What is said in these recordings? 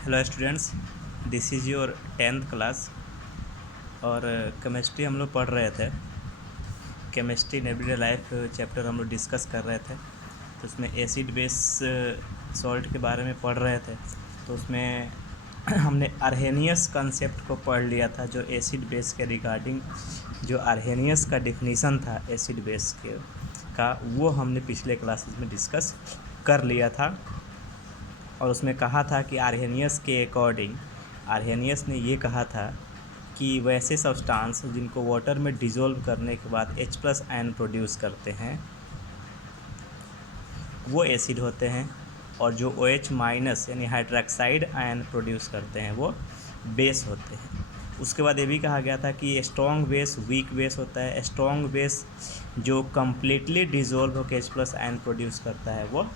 Hello students, this is your 10th class. और chemistry हम लोग पढ़ रहे थे। Chemistry in everyday life chapter हम लोग डिस्कस कर रहे थे। तो उसमें एसिड बेस सॉल्ट के बारे में पढ़ रहे थे। तो उसमें हमने अर्हेनियस कंसेप्ट को पढ़ लिया था, जो एसिड बेस के रिगार्डिंग जो अर्हेनियस का डिफिनीसन था एसिड बेस के का, वो हमने पिछले क्लासेस में डिस्कस कर लिया था। और उसमें कहा था कि अर्हेनियस के अकॉर्डिंग अर्हेनियस ने ये कहा था कि वैसे सब्सटेंस जिनको वाटर में डिज़ोल्व करने के बाद H+ आयन प्रोड्यूस करते हैं वो एसिड होते हैं, और जो OH- यानी हाइड्रोक्साइड आयन प्रोड्यूस करते हैं वो बेस होते हैं। उसके बाद ये भी कहा गया था कि स्ट्रॉन्ग बेस वीक बेस होता है। स्ट्रॉन्ग बेस जो कम्प्लीटली डिज़ोल्व होकर H+ आयन प्रोड्यूस करता है वो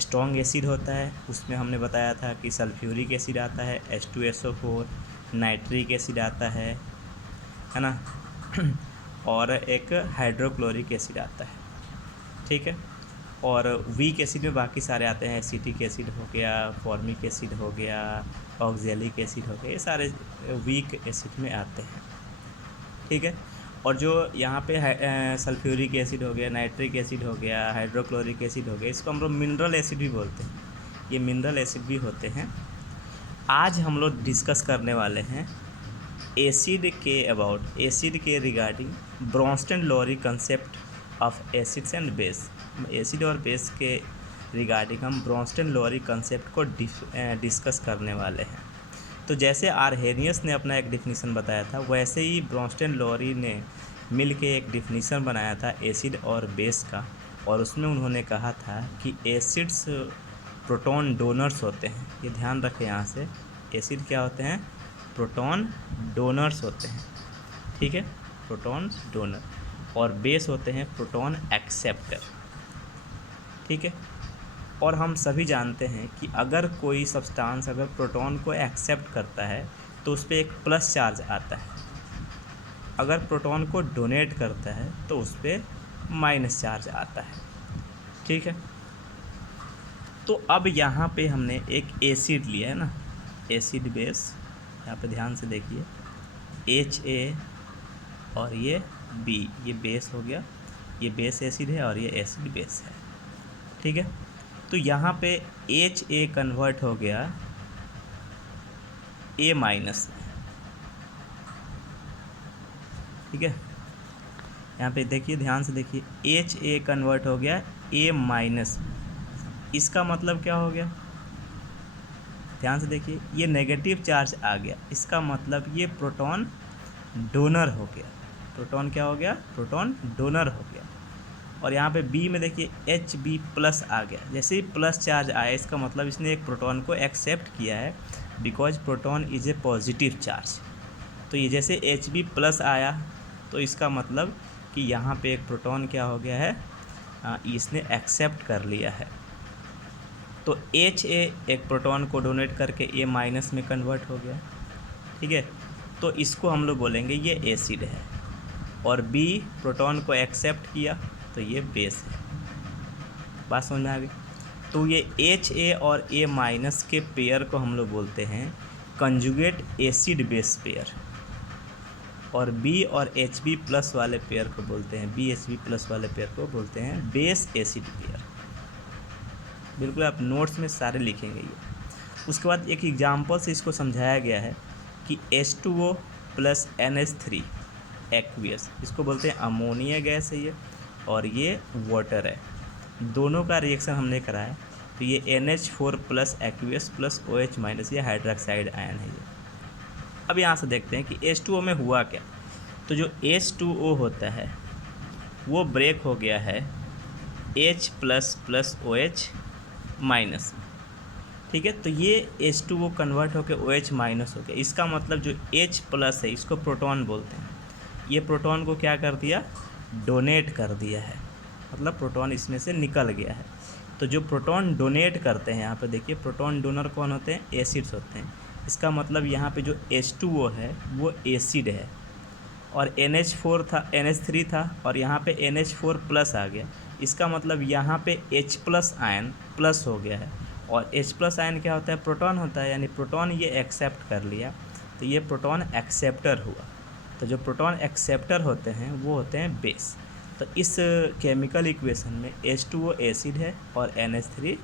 स्ट्रॉन्ग एसिड होता है। उसमें हमने बताया था कि सल्फ्यूरिक एसिड आता है, H2SO4, नाइट्रिक एसिड आता है ना, और एक हाइड्रोक्लोरिक एसिड आता है। ठीक है। और वीक एसिड में बाकी सारे आते हैं, एसिटिक एसिड हो गया, फॉर्मिक एसिड हो गया, ऑक्जेलिक एसिड हो गया, ये सारे वीक एसिड में आते हैं। ठीक है। और जो यहाँ पे सल्फ्यूरिक एसिड हो गया, नाइट्रिक एसिड हो गया, हाइड्रोक्लोरिक एसिड हो गया, इसको हम लोग मिनरल एसिड भी बोलते हैं। ये मिनरल एसिड भी होते हैं। आज हम लोग डिस्कस करने वाले हैं एसिड के regarding Bronsted Lowry concept of acids and base. Acid और बेस के रिगार्डिंग हम ब्रोंस्टेन-लॉरी कंसेप्ट को डिस्कस करने वाले हैं। तो जैसे अर्हेनियस ने अपना एक डिफिनीसन बताया था, वैसे ही ब्रोंस्टेन-लॉरी ने मिल के एक डिफिनीसन बनाया था एसिड और बेस का। और उसमें उन्होंने कहा था कि एसिड्स प्रोटॉन डोनर्स होते हैं। ये ध्यान रखें यहाँ से, एसिड क्या होते हैं? प्रोटॉन डोनर्स होते हैं। ठीक है, प्रोटॉन डोनर। और बेस होते हैं प्रोटॉन एक्सेप्टर। ठीक है। और हम सभी जानते हैं कि अगर कोई सब्सटेंस अगर प्रोटॉन को एक्सेप्ट करता है तो उस पर एक प्लस चार्ज आता है। अगर प्रोटॉन को डोनेट करता है तो उस पर माइनस चार्ज आता है। ठीक है। तो अब यहाँ पे हमने एक एसिड लिया है ना, एसिड बेस। यहाँ पे ध्यान से देखिए, Ha और ये B, ये बेस हो गया, ये बेस एसिड है और ये एसिड बेस है। ठीक है। तो यहाँ पे Ha कन्वर्ट हो गया A-। ठीक है। यहाँ पे देखिए, ध्यान से देखिए, Ha कन्वर्ट हो गया A-। इसका मतलब क्या हो गया? ध्यान से देखिए, ये नेगेटिव चार्ज आ गया। इसका मतलब ये प्रोटॉन डोनर हो गया। प्रोटॉन क्या हो गया? प्रोटॉन डोनर हो गया। और यहाँ पे बी में देखिए Hb+ आ गया। जैसे ही प्लस चार्ज आया, इसका मतलब इसने एक प्रोटॉन को एक्सेप्ट किया है, because proton is a positive charge. तो ये जैसे Hb+ आया तो इसका मतलब कि यहाँ पे एक प्रोटॉन क्या हो गया है, इसने एक्सेप्ट कर लिया है। तो Ha एक प्रोटॉन को डोनेट करके A- में कन्वर्ट हो गया। ठीक है। तो इसको हम लोग बोलेंगे ये एसिड है। और B प्रोटॉन को एक्सेप्ट किया तो ये बेस है। बात समझ में आ गई? तो ये Ha और A- के पेयर को हम लोग बोलते हैं कंजुगेट एसिड बेस पेयर। और B और Hb+ वाले पेयर को बोलते हैं, BHb+ वाले पेयर को बोलते हैं बेस एसिड पेयर। बिल्कुल आप नोट्स में सारे लिखेंगे ये। उसके बाद एक एग्जाम्पल से इसको समझाया गया है कि H2O + NH3 एक्वियस, इसको बोलते हैं अमोनिया गैस है ये, और ये वाटर है। दोनों का रिएक्शन हमने कराया तो ये NH4+ एक्वियस + OH- ये हाइड्रोक्साइड आयन है ये। अब यहाँ से देखते हैं कि H2O में हुआ क्या। तो जो H2O होता है वो ब्रेक हो गया है H+ OH-। ठीक है। तो ये H2O कन्वर्ट होकर OH- हो गया। इसका मतलब जो H+ है इसको प्रोटॉन बोलते हैं। ये प्रोटॉन को क्या कर दिया? डोनेट कर दिया है, मतलब प्रोटॉन इसमें से निकल गया है। तो जो प्रोटॉन डोनेट करते हैं, यहाँ पे देखिए प्रोटॉन डोनर कौन होते हैं? एसिड्स होते हैं। इसका मतलब यहाँ पे जो H2O है वो एसिड है, और NH3 था और यहाँ पे NH4+ आ गया। इसका मतलब यहाँ पे H+ आयन प्लस हो गया है, और H प्लस आयन क्या होता है, प्रोटॉन होता है, यानी प्रोटॉन ये एक्सेप्ट कर लिया, तो ये प्रोटॉन एक्सेप्टर हुआ। तो जो प्रोटॉन एक्सेप्टर होते हैं वो होते हैं बेस। तो इस केमिकल इक्वेशन में H2O एसिड है और NH3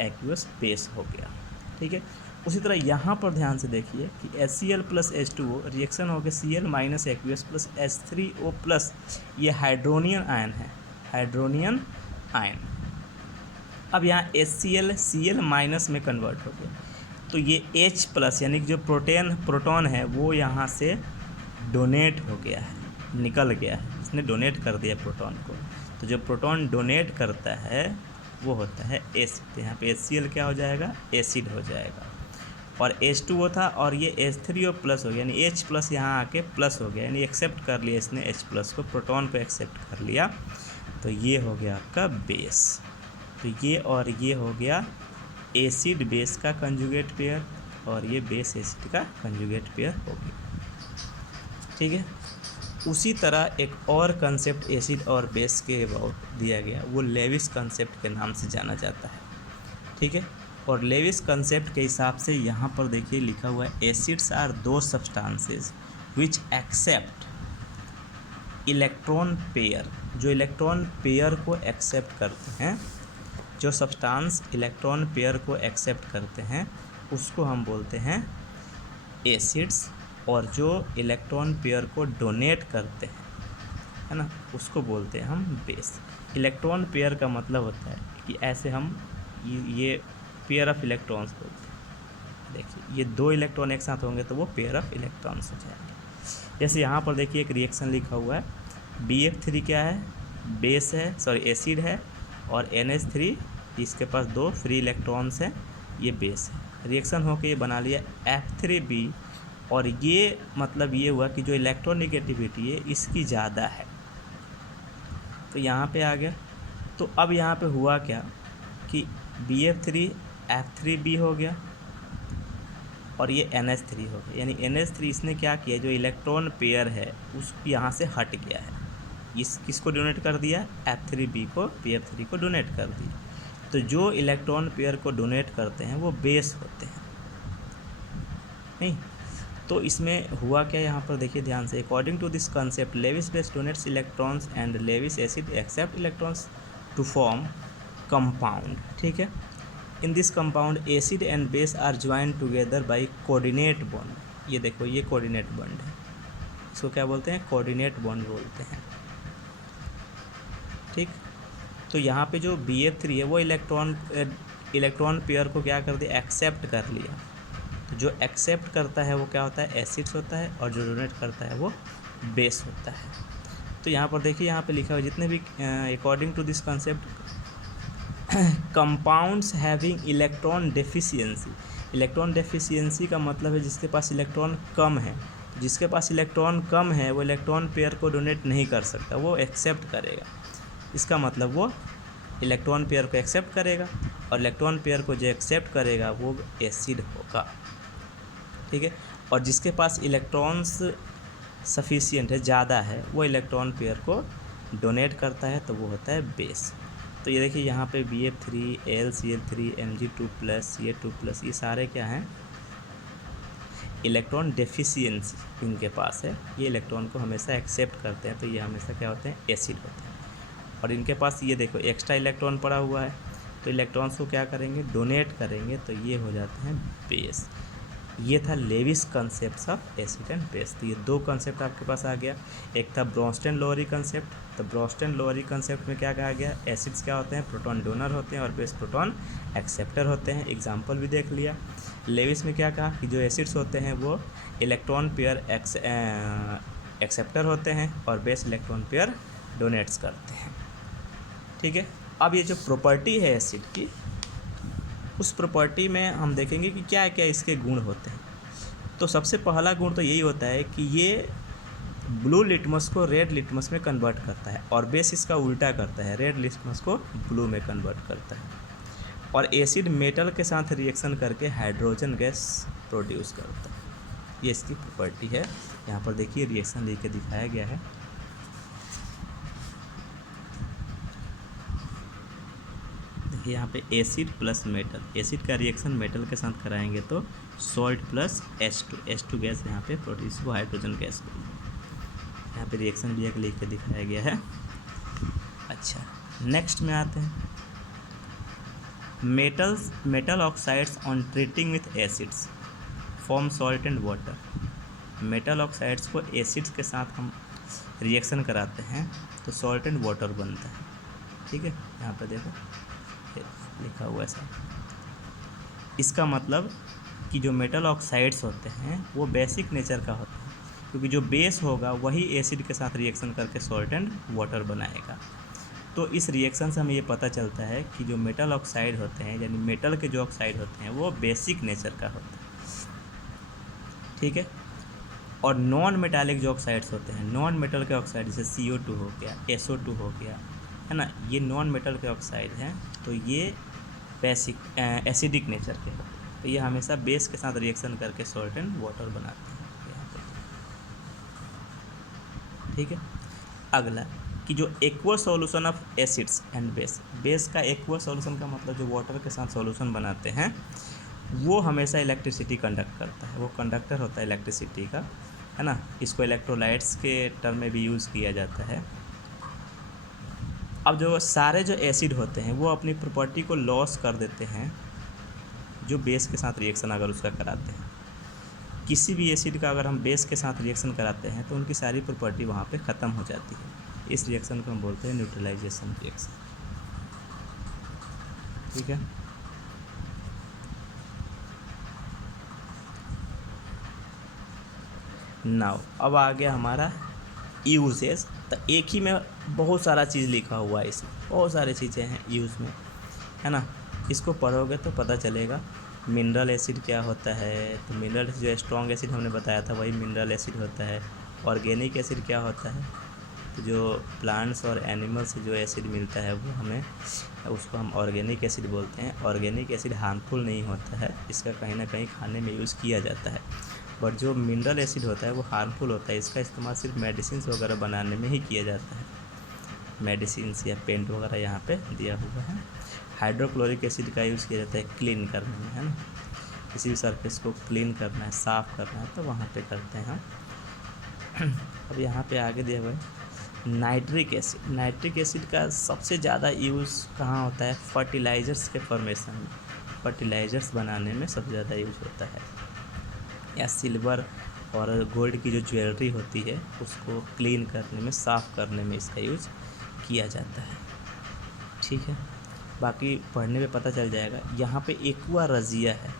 एक्वस बेस हो गया। ठीक है, उसी तरह यहाँ पर ध्यान से देखिए कि HCl प्लस H2O रिएक्शन हो गया Cl minus aqueous plus H3O plus, ये हाइड्रोनियन आयन है, हाइड्रोनियन आयन। अब यहाँ HCl Cl माइनस में कन्वर्ट हो गया, तो ये H प्लस यानी कि जो प्रोटॉन है वो यहाँ से डोनेट हो गया है, निकल गया है, इसने डोनेट कर दिया प्रोटॉन को। तो जो प्रोटॉन डोनेट करता है वो होता है एसिड। यहाँ पे HCl क्या हो जाएगा, एसिड हो जाएगा। और H2O था और ये H3O प्लस हो गया, यानी H प्लस यहाँ आके प्लस हो गया, यानी एक्सेप्ट कर लिया इसने H प्लस को, प्रोटॉन को एक्सेप्ट कर लिया। तो ये हो गया आपका बेस। तो ये और ये हो गया एसिड बेस का कंजुगेट पेयर, और ये बेस एसिड का कंजुगेट पेयर हो गया। ठीक है, उसी तरह एक और कंसेप्ट एसिड और बेस के अबाउट दिया गया, वो लेविस कंसेप्ट के नाम से जाना जाता है। ठीक है, और लेविस कंसेप्ट के हिसाब से यहाँ पर देखिए लिखा हुआ है, acids are the substances which accept electron pair, जो इलेक्ट्रॉन पेयर को एक्सेप्ट करते हैं, जो सब्सटेंस इलेक्ट्रॉन पेयर को एक्सेप्ट करते हैं उसको हम बोलते हैं एसिड्स, और जो इलेक्ट्रॉन पेयर को डोनेट करते हैं, है ना, उसको बोलते हैं हम बेस। इलेक्ट्रॉन पेयर का मतलब होता है कि ऐसे हम ये पेयर ऑफ इलेक्ट्रॉन्स बोलते हैं। देखिए ये दो इलेक्ट्रॉन एक साथ होंगे तो वो पेयर ऑफ इलेक्ट्रॉन्स हो जाएंगे। जैसे यहाँ पर देखिए एक रिएक्शन लिखा हुआ है, BF3 क्या है, बेस है, सॉरी एसिड है, और NH3 इसके पास दो फ्री इलेक्ट्रॉन्स हैं, ये बेस है। रिएक्शन होकर ये बना लिया F3B, और ये मतलब ये हुआ कि जो इलेक्ट्रोनेगेटिविटी है इसकी ज़्यादा है, तो यहाँ पे आ गया। तो अब यहाँ पे हुआ क्या कि BF3 F3B हो गया और ये NH3 हो गया, यानी NH3 इसने क्या किया, जो इलेक्ट्रॉन पेयर है उस यहाँ से हट गया है, इस किसको डोनेट कर दिया, F3B को BF3 को डोनेट कर दिया। तो जो इलेक्ट्रॉन पेयर को डोनेट करते हैं वो बेस होते हैं, नहीं। तो इसमें हुआ क्या, यहाँ पर देखिए ध्यान से, according to this concept Lewis base donates electrons and Lewis acid accept electrons to form compound. ठीक है, in this compound acid and base are joint together by coordinate bond. ये देखो ये कोऑर्डिनेट बॉन्ड है, इसको क्या बोलते हैं, कोऑर्डिनेट बॉन्ड बोलते हैं। ठीक, तो यहाँ पे जो BF3 है वो इलेक्ट्रॉन पेयर को क्या कर दिया, एक्सेप्ट कर लिया। तो जो एक्सेप्ट करता है वो क्या होता है, एसिड्स होता है, और जो डोनेट करता है वो बेस होता है। तो यहाँ पर देखिए, यहाँ पे लिखा हुआ जितने भी according to this concept compounds having electron deficiency. Electron deficiency का मतलब है जिसके पास इलेक्ट्रॉन कम है। जिसके पास इलेक्ट्रॉन कम है वो इलेक्ट्रॉन पेयर को डोनेट नहीं कर सकता, वो एक्सेप्ट करेगा। इसका मतलब वो इलेक्ट्रॉन पेयर को एक्सेप्ट करेगा, और इलेक्ट्रॉन पेयर को जो एक्सेप्ट करेगा वो एसिड होगा। ठीक है, और जिसके पास इलेक्ट्रॉन्स सफिशिएंट है, ज़्यादा है, वो इलेक्ट्रॉन पेयर को डोनेट करता है, तो वो होता है बेस। तो ये देखिए यहाँ पे BF3 AlCl3 Mg2+, Ca2+, ये सारे क्या हैं, इलेक्ट्रॉन डेफिशिएंसी इनके पास है, ये इलेक्ट्रॉन को हमेशा एक्सेप्ट करते हैं, तो ये हमेशा क्या होते हैं, एसिड होते हैं। और इनके पास ये देखो एक्स्ट्रा इलेक्ट्रॉन पड़ा हुआ है, तो इलेक्ट्रॉन्स को क्या करेंगे, डोनेट करेंगे, तो ये हो जाते हैं बेस। ये था Lewis concept of acid and base. तो ये दो कंसेप्ट आपके पास आ गया, एक था ब्रोंस्टेन-लोअरी कंसेप्ट। तो ब्रोंस्टेन-लोअरी कंसेप्ट में क्या कहा गया, एसिड्स क्या होते हैं, प्रोटॉन डोनर होते हैं, और बेस प्रोटॉन एक्सेप्टर होते हैं। एग्जाम्पल भी देख लिया। लेविस में क्या कहा कि जो एसिड्स होते हैं वो इलेक्ट्रॉन पेयर एक्सेप्टर होते हैं, और बेस इलेक्ट्रॉन पेयर डोनेट्स करते हैं। ठीक है, अब ये जो प्रॉपर्टी है एसिड की, उस प्रॉपर्टी में हम देखेंगे कि क्या क्या इसके गुण होते हैं। तो सबसे पहला गुण तो यही होता है कि ये ब्लू लिटमस को रेड लिटमस में कन्वर्ट करता है, और बेस इसका उल्टा करता है, रेड लिटमस को ब्लू में कन्वर्ट करता है। और एसिड मेटल के साथ रिएक्शन करके हाइड्रोजन गैस प्रोड्यूस करता है, ये इसकी प्रॉपर्टी है। यहाँ पर देखिए रिएक्शन लिख के दिखाया गया है। यहाँ पे एसिड प्लस मेटल, एसिड का रिएक्शन मेटल के साथ कराएंगे तो सॉल्ट प्लस H2 गैस यहाँ पे प्रोड्यूस वो हाइड्रोजन गैस को। यहाँ पे रिएक्शन भी एक लिख के दिखाया गया है। अच्छा, नेक्स्ट में आते हैं। Metal oxides on treating with acids form salt and water. Metal oxides को एसिड्स के साथ हम रिएक्शन कराते हैं तो सॉल्ट एंड वाटर बनता है। ठीक है, यहाँ पे देखो लिखा हुआ है ऐसा। इसका मतलब कि जो मेटल ऑक्साइड्स होते हैं वो बेसिक नेचर का होता है, क्योंकि जो बेस होगा वही एसिड के साथ रिएक्शन करके सॉल्ट एंड वाटर बनाएगा। तो इस रिएक्शन से हमें ये पता चलता है कि जो मेटल ऑक्साइड होते हैं, यानी मेटल के जो ऑक्साइड होते हैं वो बेसिक नेचर का होता है। ठीक है, और नॉन मेटालिक जो ऑक्साइड्स होते हैं, नॉन मेटल के ऑक्साइड जैसे CO2 हो गया, SO2 हो गया, है ना, ये नॉन मेटल के ऑक्साइड हैं, तो ये बेसिक एसिडिक नेचर के होते हैं। तो ये हमेशा बेस के साथ रिएक्शन करके सॉल्ट एंड वाटर बनाते हैं यहाँ पर। ठीक है, अगला कि जो aqueous solution of acids and base का एक्वस सॉल्यूशन का मतलब जो वाटर के साथ सॉल्यूशन बनाते हैं वो हमेशा इलेक्ट्रिसिटी कंडक्ट करता है, वो कंडक्टर होता है इलेक्ट्रिसिटी का, है ना। इसको इलेक्ट्रोलाइट्स के टर्म में भी यूज़ किया जाता है। अब जो सारे जो एसिड होते हैं वो अपनी प्रॉपर्टी को लॉस कर देते हैं जो बेस के साथ रिएक्शन अगर उसका कराते हैं। किसी भी एसिड का अगर हम बेस के साथ रिएक्शन कराते हैं तो उनकी सारी प्रॉपर्टी वहाँ पे ख़त्म हो जाती है। इस रिएक्शन को हम बोलते हैं न्यूट्रलाइजेशन रिएक्शन। ठीक है, नाउ अब आ गया हमारा यूजेस। तो एक ही में बहुत सारा चीज़ लिखा हुआ है, इसमें बहुत सारी चीज़ें हैं यूज़ में, है ना। इसको पढ़ोगे तो पता चलेगा। मिनरल एसिड क्या होता है, तो मिनरल जो स्ट्रॉन्ग एसिड हमने बताया था वही मिनरल एसिड होता है। ऑर्गेनिक एसिड क्या होता है, तो जो प्लांट्स और एनिमल्स से जो एसिड मिलता है वो हमें उसको हम ऑर्गेनिक एसिड बोलते हैं। ऑर्गेनिक एसिड हार्मफुल नहीं होता है, इसका कहीं ना कहीं खाने में यूज़ किया जाता है, बट जो मिनरल एसिड होता है वो हार्मफुल होता है। इसका इस्तेमाल सिर्फ मेडिसिन वगैरह बनाने में ही किया जाता है, मेडिसिन या पेंट वगैरह यहाँ पे दिया हुआ है। हाइड्रोक्लोरिक एसिड का यूज़ किया जाता है क्लीन करने में, है ना। किसी भी सरफेस को क्लीन करना है, साफ़ करना है तो वहाँ पे करते हैं हम। अब यहाँ पे आगे दिया हुआ है नाइट्रिक एसिड। नाइट्रिक एसिड का सबसे ज़्यादा यूज़ कहाँ होता है, फर्टिलाइज़र्स के फॉर्मेशन में, फर्टिलाइज़र्स बनाने में सबसे ज़्यादा यूज़ होता है। या सिल्वर और गोल्ड की जो ज्वेलरी होती है उसको क्लीन करने में, साफ़ करने में इसका यूज़ किया जाता है। ठीक है, बाकी पढ़ने में पता चल जाएगा। यहाँ पे एक्वा रजिया है।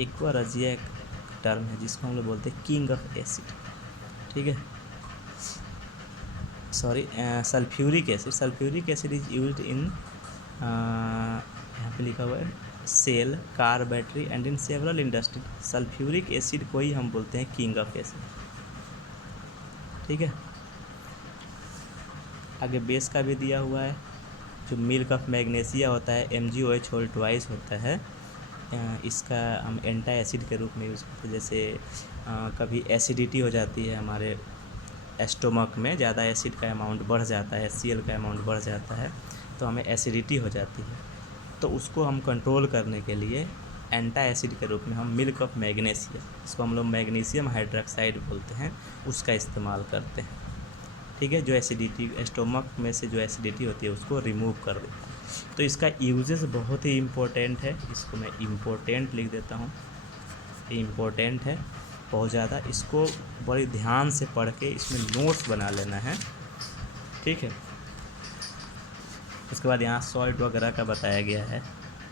एक्वा रजिया एक टर्म है जिसको हम लोग बोलते हैं किंग ऑफ एसिड। ठीक है, sorry, sulphuric acid. Sulphuric acid is used in, यहाँ पे लिखा हुआ है cell, car, battery and in several industry. Sulphuric acid को ही हम बोलते हैं किंग ऑफ एसिड। ठीक है, आगे बेस का भी दिया हुआ है। जो मिल्क ऑफ मैग्नीशिया होता है MgOH होल ट्वाइस होता है, इसका हम एंटा एसिड के रूप में यूज़ करते हैं। जैसे कभी एसिडिटी हो जाती है हमारे एस्टोमक में, ज़्यादा एसिड का अमाउंट बढ़ जाता है, HCl का अमाउंट बढ़ जाता है तो हमें एसिडिटी हो जाती है, तो उसको हम कंट्रोल करने के लिए एंटा एसिड के रूप में हम मिल्क ऑफ मैग्नीशिया, इसको हम लोग मैग्नीशियम हाइड्रोक्साइड बोलते हैं, उसका इस्तेमाल करते हैं। ठीक है, जो एसिडिटी एस्टोमक में से जो एसिडिटी होती है उसको रिमूव कर देता है। तो इसका यूजेस बहुत ही इम्पोर्टेंट है, इसको मैं इम्पोर्टेंट लिख देता हूँ, इम्पोर्टेंट है बहुत ज़्यादा। इसको बड़ी ध्यान से पढ़ के इसमें नोट्स बना लेना है। ठीक है, उसके बाद यहाँ सॉल्ट वगैरह का बताया गया है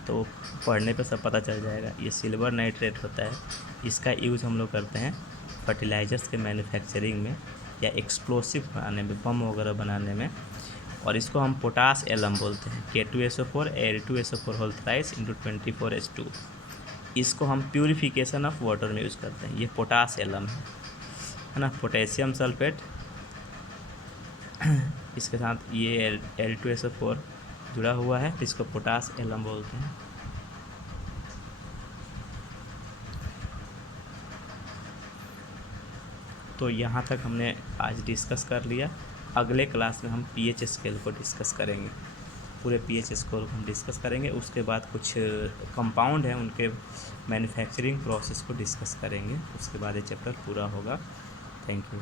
तो पढ़ने पे सब पता चल जाएगा। ये सिल्वर नाइट्रेट होता है, इसका यूज़ हम लोग करते हैं फर्टिलाइज़र्स के मैन्युफैक्चरिंग में या एक्सप्लोसिव बनाने में, बम वगैरह बनाने में। और इसको हम पोटास एलम बोलते हैं, K2SO4 Al2SO4 whole thrice into 24H2। इसको हम प्यूरिफिकेशन ऑफ वाटर में यूज़ करते हैं। ये पोटास एलम है ना, पोटेशियम सल्फेट, इसके साथ ये Al2SO4 जुड़ा हुआ है, इसको पोटास एलम बोलते हैं। तो यहाँ तक हमने आज डिस्कस कर लिया। अगले क्लास में हम pH स्केल को डिस्कस करेंगे। पूरे पीएच स्कोर को हम डिस्कस करेंगे। उसके बाद कुछ कंपाउंड हैं उनके मैन्युफैक्चरिंग प्रोसेस को डिस्कस करेंगे। उसके बाद ये चैप्टर पूरा होगा। Thank you.